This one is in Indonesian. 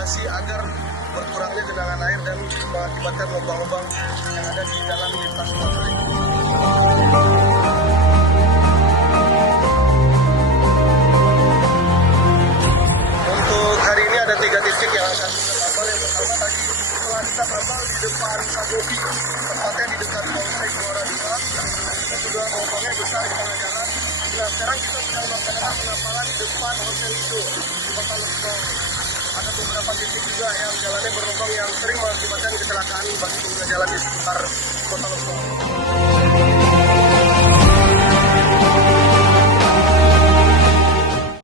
mengantisipasi agar berkurangnya genangan air dan mengakibatkan lubang-lubang yang ada di dalam lintas pantai. Untuk hari ini ada 3 titik yang akan kita tambal. Yang pertama tadi setelah kita tambal di depan Sagobi, tempatnya di dekat Polsek Muara Dua, kita sudah lubangnya besar di tengah jalan. Nah, sekarang kita sedang melaksanakan penambalan di depan hotel itu di Kota Lembang. Ada beberapa titik juga yang jalannya berlubang yang sering mengakibatkan kecelakaan bagi pengguna jalan di sekitar Kota Lembang.